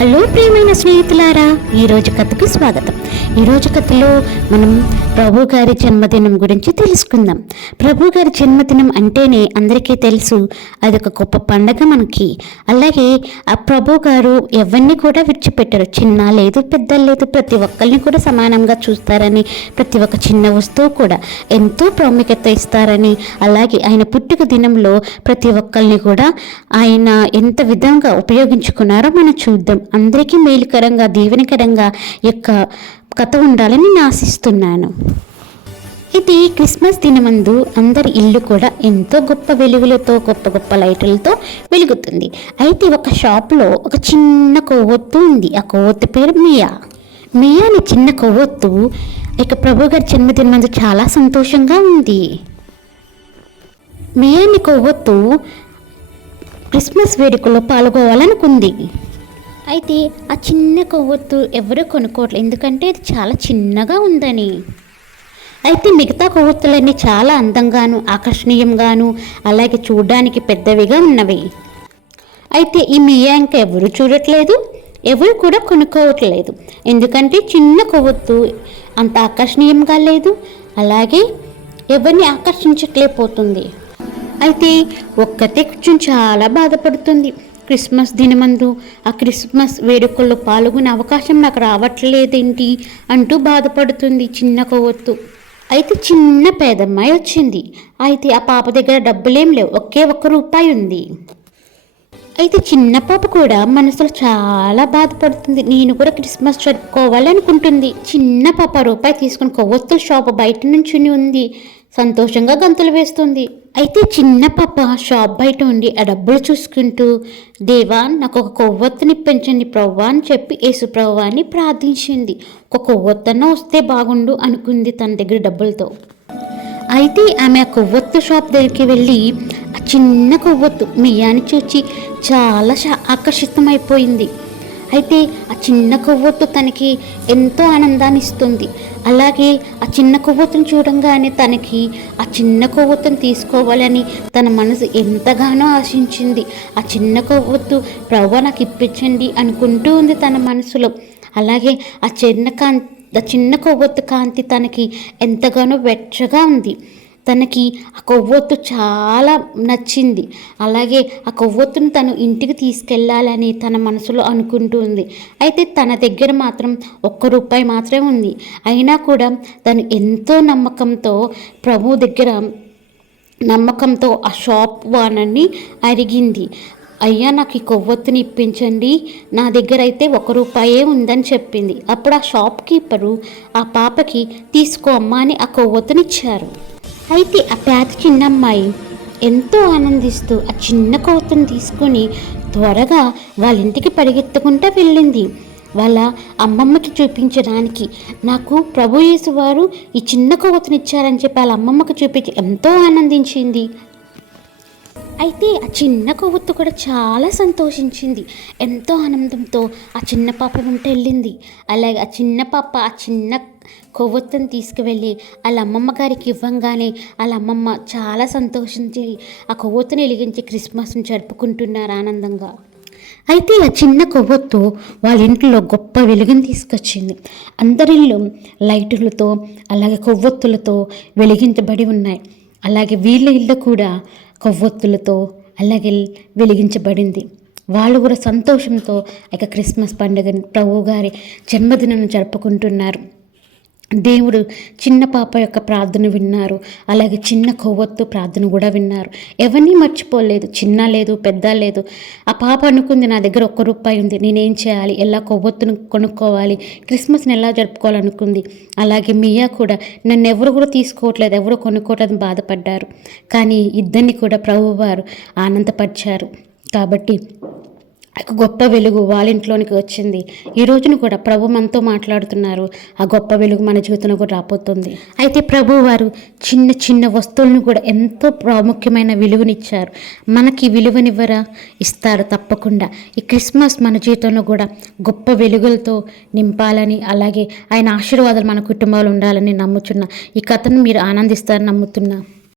Hello ప్రియమైన స్నేహితులారా, ఈరోజు కథకు స్వాగతం. ఈరోజు కథలో మనం ప్రభు గారి జన్మదినం గురించి తెలుసుకుందాం. ప్రభు గారి జన్మదినం అంటేనే అందరికీ తెలుసు, అదొక గొప్ప పండగ మనకి. అలాగే ఆ ప్రభు గారు ఎవరిని కూడా విడిచిపెట్టరు. చిన్న లేదు పెద్ద లేదు, ప్రతి ఒక్కరిని కూడా సమానంగా చూస్తారని, ప్రతి ఒక్క చిన్న వస్తువు కూడా ఎంతో ప్రాముఖ్యత ఇస్తారని, అలాగే ఆయన పుట్టుక దినంలో ప్రతి ఒక్కరిని కూడా ఆయన ఎంత విధంగా ఉపయోగించుకున్నారో మనం చూద్దాం. అందరికీ మేలుకరంగా దీవెనకరంగా యొక్క కథ ఉండాలని నేను ఆశిస్తున్నాను. ఇది క్రిస్మస్ దినమందు అందరి ఇల్లు కూడా ఎంతో గొప్ప వెలుగులతో, గొప్ప గొప్ప లైట్లతో వెలుగుతుంది. అయితే ఒక షాప్లో ఒక చిన్న కొవ్వొత్తు ఉంది. ఆ కొవ్వొత్తు పేరు మియా. మియా అనే చిన్న కొవ్వొత్తు ఇక ప్రభు గారి జన్మదినమందు చాలా సంతోషంగా ఉంది. మియా అనే కొవ్వొత్తు క్రిస్మస్ వేడుకలో పాల్గొవాలనుకుంది. అయితే ఆ చిన్న కొవ్వొత్తు ఎవరూ కొనుక్కోవట్లేదు, ఎందుకంటే అది చాలా చిన్నగా ఉందని. అయితే మిగతా కొవ్వొత్తులన్నీ చాలా అందంగాను, ఆకర్షణీయంగాను, అలాగే చూడడానికి పెద్దవిగా ఉన్నవి. అయితే ఈ మియా ఇంకా ఎవరు చూడట్లేదు, ఎవరు కూడా కొనుక్కోవట్లేదు, ఎందుకంటే చిన్న కొవ్వొత్తు అంత ఆకర్షణీయంగా లేదు, అలాగే ఎవరిని ఆకర్షించట్లేకపోతుంది. అయితే ఒక్కతే కూర్చొని చాలా బాధపడుతుంది. క్రిస్మస్ దినమందు ఆ క్రిస్మస్ వేడుకల్లో పాల్గొనే అవకాశం నాకు రావట్లేదేంటి అంటూ బాధపడుతుంది చిన్న కొవ్వొత్తు. అయితే చిన్న పేదమ్మాయి వచ్చింది. అయితే ఆ పాప దగ్గర డబ్బులేం లేవు, ఒకే ₹1 ఉంది. అయితే చిన్న పాప కూడా మనసులో చాలా బాధపడుతుంది. నేను కూడా క్రిస్మస్ జరుపుకోవాలనుకుంటుంది. చిన్న పాప ₹1 తీసుకుని కొవ్వొత్తుల షాప్ బయట నుంచి ఉంది, సంతోషంగా గంతులు వేస్తుంది. అయితే చిన్న పాప షాప్ బయట ఉండి ఆ డబ్బులు చూసుకుంటూ, దేవా నాకు ఒక కొవ్వొత్తుని పెంచండి ప్రవ్వా అని చెప్పి యేసు ప్రవ్వాని ప్రార్థించింది. ఒక కొవ్వొత్తన్న వస్తే బాగుండు అనుకుంది తన దగ్గర డబ్బులతో. అయితే ఆమె ఆ కొవ్వొత్తు షాప్ దగ్గరికి వెళ్ళి ఆ చిన్న కొవ్వొత్తు మియాని చూచి చాలా ఆకర్షితమైపోయింది. అయితే ఆ చిన్న కొవ్వొత్తు తనకి ఎంతో ఆనందాన్ని ఇస్తుంది. అలాగే ఆ చిన్న కొవ్వొత్తును చూడంగానే తనకి ఆ చిన్న కొవ్వొత్తును తీసుకోవాలని తన మనసు ఎంతగానో ఆశించింది. ఆ చిన్న కొవ్వొత్తు ప్రభువా నాకు ఇప్పించండి అనుకుంటూ ఉంది తన మనసులో. అలాగే ఆ చిన్న కొవ్వొత్తు కాంతి తనకి ఎంతగానో వెచ్చగా ఉంది. తనకి ఆ కొవ్వొత్తు చాలా నచ్చింది. అలాగే ఆ కొవ్వొత్తును తను ఇంటికి తీసుకెళ్ళాలని తన మనసులో అనుకుంటూ ఉంది. అయితే తన దగ్గర మాత్రం ₹1 మాత్రమే ఉంది. అయినా కూడా తను ఎంతో నమ్మకంతో ప్రభు దగ్గర ఆ షాప్ ఓనర్ని అడిగింది, అయ్యా నాకు ఈ కొవ్వొత్తుని ఇప్పించండి, నా దగ్గర అయితే ₹1 ఉందని చెప్పింది. అప్పుడు ఆ షాప్ కీపరు ఆ పాపకి తీసుకో అమ్మా అని ఆ కొవ్వొత్తునిచ్చారు. అయితే ఆ పేద చిన్నమ్మాయి ఎంతో ఆనందిస్తూ ఆ చిన్న కొవ్వొత్తుని తీసుకుని త్వరగా వాళ్ళ ఇంటికి పరిగెత్తుకుంటూ వెళ్ళింది. వాళ్ళ అమ్మమ్మకి చూపించడానికి, నాకు ప్రభు యేసు వారు ఈ చిన్న కొవ్వొత్తుని ఇచ్చారని చెప్పి వాళ్ళ అమ్మమ్మకి చూపించి ఎంతో ఆనందించింది. అయితే ఆ చిన్న కొవ్వొత్తు కూడా చాలా సంతోషించింది. ఎంతో ఆనందంతో ఆ చిన్న పాప వెంట వెళ్ళింది. అలాగే ఆ చిన్న పాప ఆ చిన్న కొవ్వొత్తుని తీసుకువెళ్ళి వాళ్ళ అమ్మమ్మ గారికి ఇవ్వంగానే వాళ్ళ అమ్మమ్మ చాలా సంతోషించి ఆ కొవ్వొత్తుని వెలిగించి క్రిస్మస్ని జరుపుకుంటున్నారు ఆనందంగా. అయితే ఆ చిన్న కొవ్వొత్తు వాళ్ళ ఇంట్లో గొప్ప వెలుగుని తీసుకొచ్చింది. అందరిలో లైటులతో అలాగే కొవ్వొత్తులతో వెలిగించబడి ఉన్నాయి. అలాగే వీళ్ళ ఇల్లు కూడా కొవ్వొత్తులతో అలాగే వెలిగించబడింది. వాళ్ళు కూడా సంతోషంతో ఇక క్రిస్మస్ పండుగని ప్రభు గారి జన్మదినం జరుపుకుంటున్నారు. దేవుడు చిన్న పాప యొక్క ప్రార్థన విన్నారు, అలాగే చిన్న కొవ్వొత్తు ప్రార్థన కూడా విన్నారు. ఎవరిని మర్చిపోలేదు, చిన్న లేదు పెద్ద లేదు. ఆ పాప అనుకుంది, నా దగ్గర ₹1 ఉంది, నేనేం చేయాలి, ఎలా కొవ్వొత్తును కొనుక్కోవాలి, క్రిస్మస్ని ఎలా జరుపుకోవాలనుకుంది. అలాగే మియా కూడా నన్ను ఎవరు కూడా తీసుకోవట్లేదు, ఎవరు కొనుక్కోవట్లేదు బాధపడ్డారు. కానీ ఇద్దరిని కూడా ప్రభువారు ఆనందపరిచారు. కాబట్టి గొప్ప వెలుగు వాళ్ళ ఇంట్లోనికి వచ్చింది. ఈ రోజును కూడా ప్రభు మనతో మాట్లాడుతున్నారు. ఆ గొప్ప వెలుగు మన జీవితంలో కూడా రాబోతుంది. అయితే ప్రభు వారు చిన్న చిన్న వస్తువులను కూడా ఎంతో ప్రాముఖ్యమైన విలువనిచ్చారు. మనకి విలువనివ్వరా? ఇస్తారు తప్పకుండా. ఈ క్రిస్మస్ మన జీవితంలో కూడా గొప్ప వెలుగులతో నింపాలని, అలాగే ఆయన ఆశీర్వాదాలు మన కుటుంబాలు ఉండాలని నమ్ముతున్నా. ఈ కథను మీరు ఆనందిస్తారని నమ్ముతున్నా.